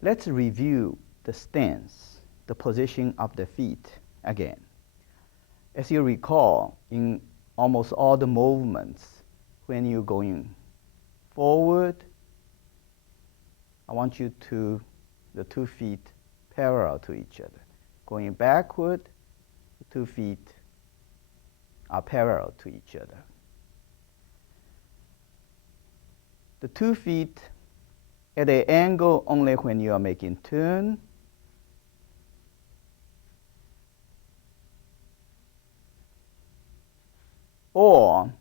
Let's review the stance, the position of the feet again. As you recall, in almost all the movements, when you're going forward, I want you to, the 2 feet parallel to each other. Going backward, the 2 feet are parallel to each other. The 2 feet at an angle only when you are making turn. Or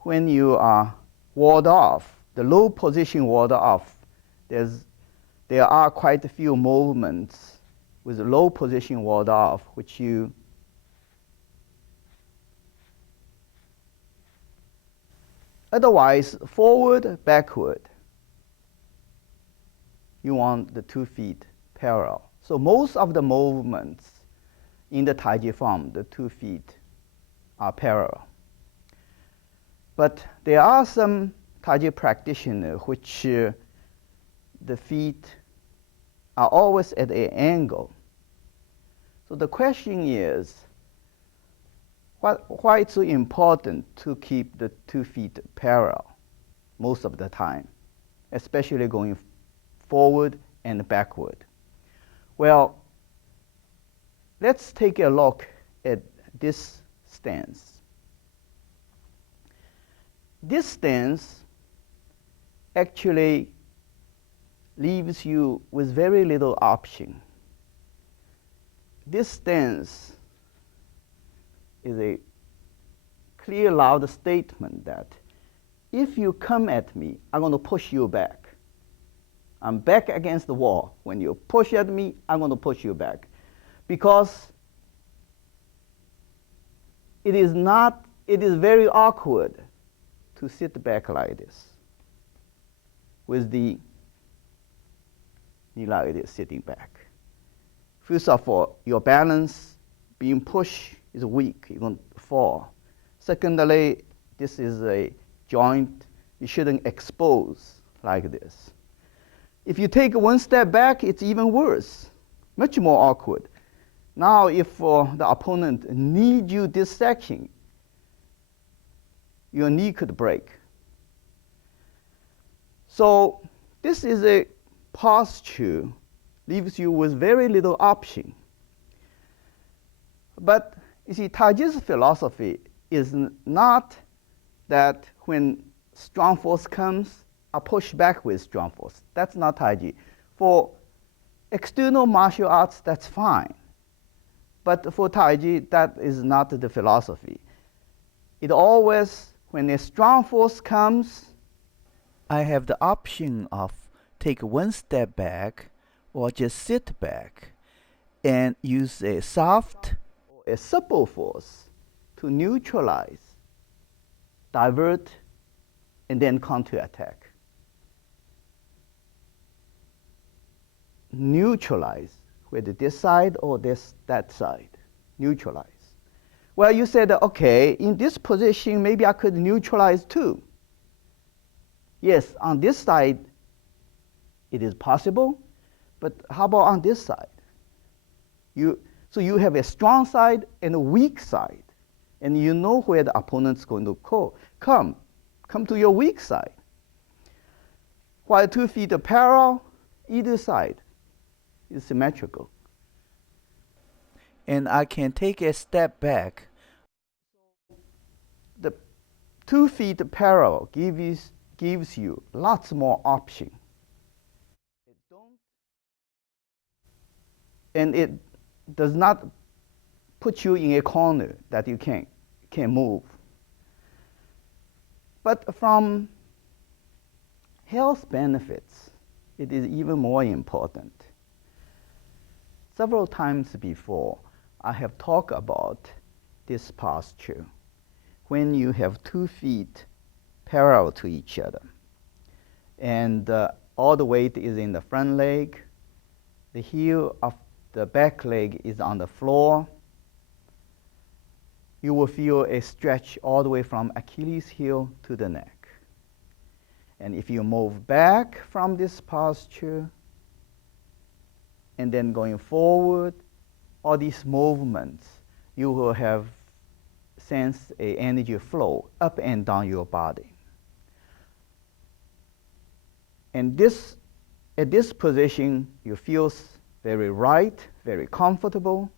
when you are walled off, the low position walled off, there are quite a few movements with low position walled off, which you otherwise forward, backward. You want the 2 feet parallel. So most of the movements in the Taiji form, the 2 feet are parallel. But there are some Taiji practitioners which the feet are always at an angle. So the question is, why it's so important to keep the 2 feet parallel most of the time, especially going forward and backward? Well, let's take a look at this stance. This stance actually leaves you with very little option. This stance is a clear, loud statement that if you come at me, I'm going to push you back. I'm back against the wall. When you push at me, I'm going to push you back. Because it is very awkward to sit back like this with the knee like this sitting back. First of all, your balance being pushed is weak. You're going to fall. Secondly, this is a joint. You shouldn't expose like this. If you take 1 step back, it's even worse, much more awkward. Now, if the opponent needs you this section, your knee could break. So this is a posture, leaves you with very little option. But you see, Taiji's philosophy is not that when strong force comes, I push back with strong force. That's not Taiji. For external martial arts, that's fine. But for Taiji, that is not the philosophy. It always, when a strong force comes, I have the option of take 1 step back or just sit back and use a soft or a supple force to neutralize, divert, and then counterattack. Neutralize, whether this side or that side. Neutralize. Well, you said, okay, in this position, maybe I could neutralize too. Yes, on this side, it is possible, but how about on this side? So you have a strong side and a weak side, and you know where the opponent's going to come to your weak side. While 2 feet are parallel, either side is symmetrical. And I can take a step back. The 2 feet parallel gives you lots more option. And it does not put you in a corner that you can't move. But from health benefits, it is even more important. Several times before, I have talked about this posture when you have 2 feet parallel to each other. And all the weight is in the front leg. The heel of the back leg is on the floor. You will feel a stretch all the way from Achilles heel to the neck. And if you move back from this posture, and then going forward, all these movements, you will have sense a energy flow up and down your body. And this, at this position, you feel very right, very comfortable.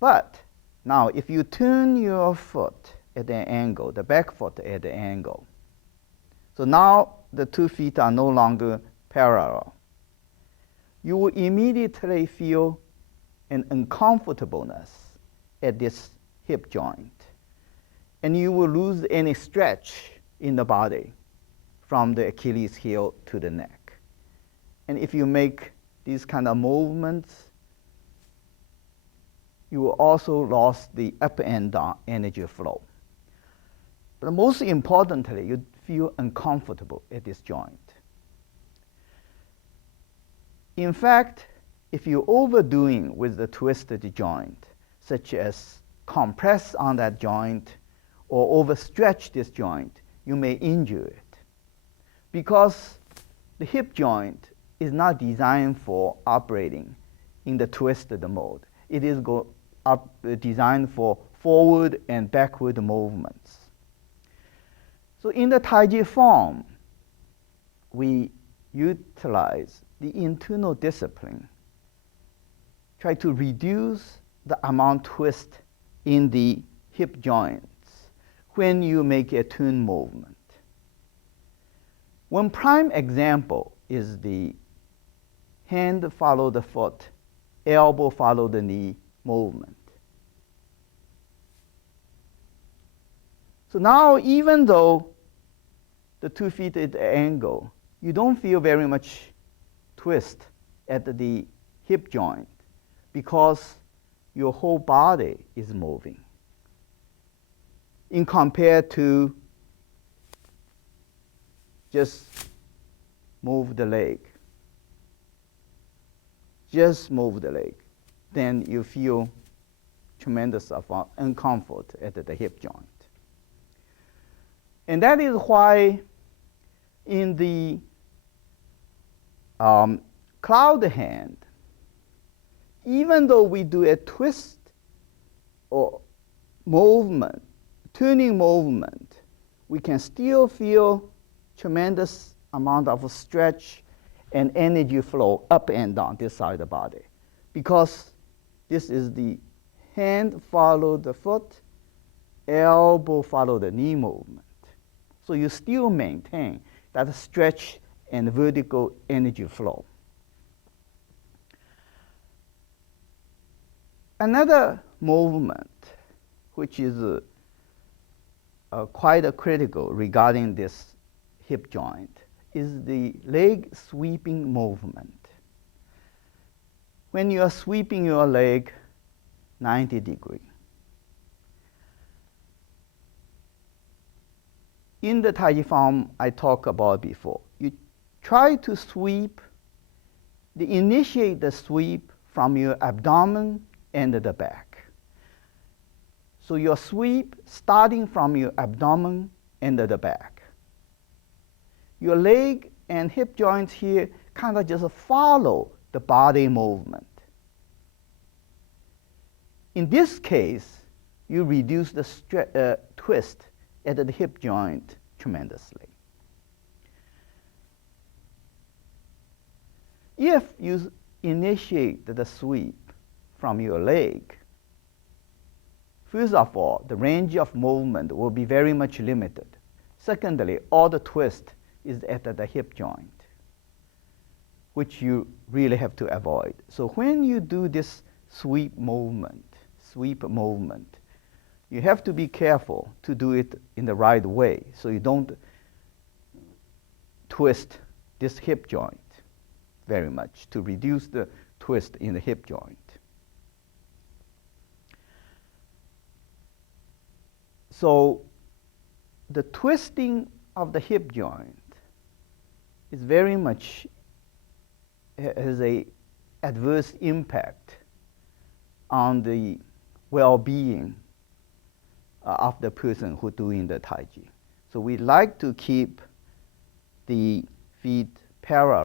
But now, if you turn your foot at an angle, the back foot at an angle, so now the 2 feet are no longer parallel, you will immediately feel an uncomfortableness at this hip joint. And you will lose any stretch in the body from the Achilles heel to the neck. And if you make these kind of movements, you will also lose the up and down energy flow. But most importantly, you feel uncomfortable at this joint. In fact, if you're overdoing with the twisted joint, such as compress on that joint or overstretch this joint, you may injure it. Because the hip joint is not designed for operating in the twisted mode. It is designed for forward and backward movements. So in the Taiji form, we utilize the internal discipline, try to reduce the amount twist in the hip joints when you make a turn movement. One prime example is the hand follow the foot, elbow follow the knee movement. So now, even though the 2 feet at the angle, you don't feel very much twist at the hip joint because your whole body is moving in compared to just move the leg. Just move the leg. Then you feel tremendous uncomfort at the hip joint. And that is why in the cloud hand, even though we do a twist or movement, turning movement, we can still feel tremendous amount of stretch and energy flow up and down this side of the body, because this is the hand follow the foot, elbow follow the knee movement. So you still maintain that stretch and vertical energy flow. Another movement which is quite critical regarding this hip joint is the leg sweeping movement. When you are sweeping your leg 90 degrees. In the Taiji form I talked about before, you try to sweep, initiate the sweep from your abdomen and the back. So your sweep starting from your abdomen and the back. Your leg and hip joints here kind of just follow the body movement. In this case, you reduce the twist at the hip joint tremendously. If you initiate the sweep from your leg, first of all, the range of movement will be very much limited. Secondly, all the twist is at the hip joint, which you really have to avoid. So when you do this sweep movement, you have to be careful to do it in the right way so you don't twist this hip joint very much, to reduce the twist in the hip joint. So the twisting of the hip joint is very much has a adverse impact on the well-being of the person who doing the Taiji. So we like to keep the feet parallel